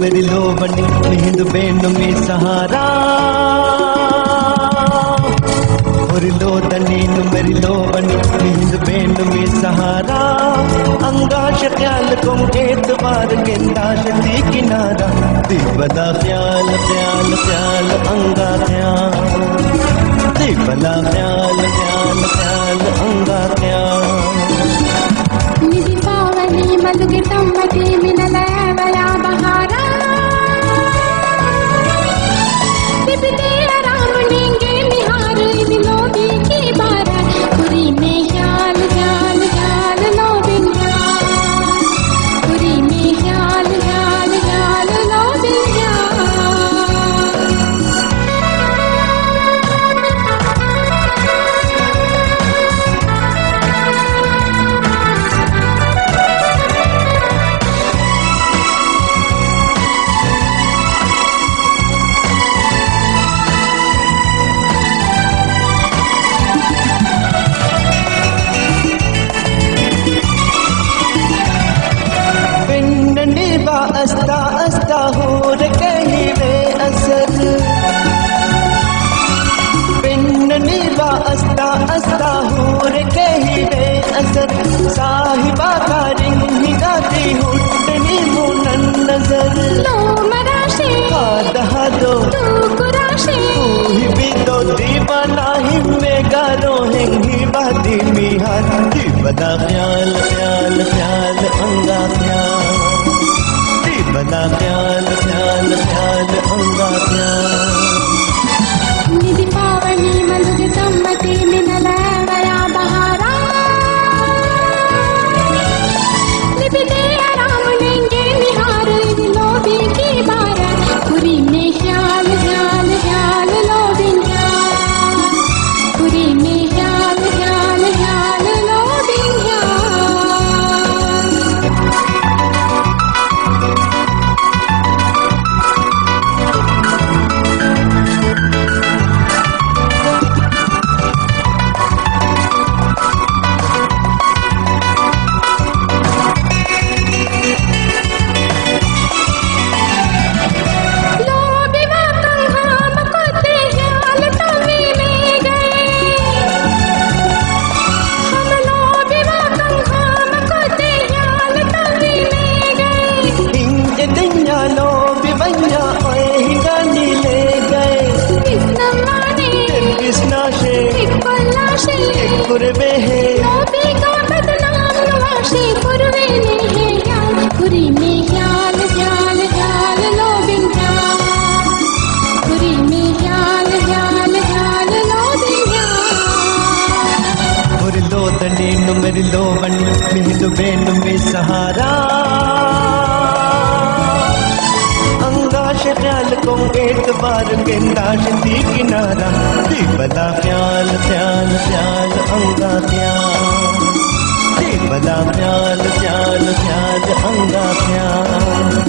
మెరిలో బని మిహిందు బేను మీ Sahara ఒరిలో దనీను మెరిలో బని మిహిందు బేను మీ Sahara अंगाश ख्याल कुम एतबार गेंदाश दी किनारा दिवला ख्याल ख्याल ख्याल अंगा ख्याल दिवला ख्याल ख्याल ख्याल अंगा ख्याल निधि पावनी मलुगे तम्मती मिनलवया बहारा दिबते आराम नेंगे निहार दिलो दी की बारा पुरी में ख्याल ख्याल ख्याल लो बिंगा पुरी में ख्याल ख्याल ख्याल लो बिंगा अस्ता अस्ता हो रही वे असर पिन्नी बा अस्ता अस्ता हो रही वे असर साहिबा का रिंग गाती हुटनी मुनन नजर लो मराशे दहा दो तू कुराशे ही भी दो दीवाना ही में गारो हिंगी बाती मिहार दीवाना ख्याल ख्याल ख्याल अंगा ख्याल बना ख्याल ख्याल ख्याल अंगा ख्याल निधि पावनी मलुगे तम्मती मिनलवया बहारा दिबते आराम नेंगे निहार दिलो दी की बारा पुरी में ख्याल ख्याल ख्याल लो बिंगा पुरी में ख्याल ख्याल ख्याल लो बिंगा पुरी में ख्याल ख्याल ख्याल लो बिंगा पुरी में ख्याल ख्याल ख्याल लो बिंगा पुरी लो दनीनु मेरी लो बनी मिहिंदु बेनु में सहारा अंगाश ख्याल कुम एतबार गेंदाश दी किनारा दिवला ख्याल ख्याल ख्याल अंगा ख्याल दिवला ख्याल ख्याल ख्याल अंगा ख्याल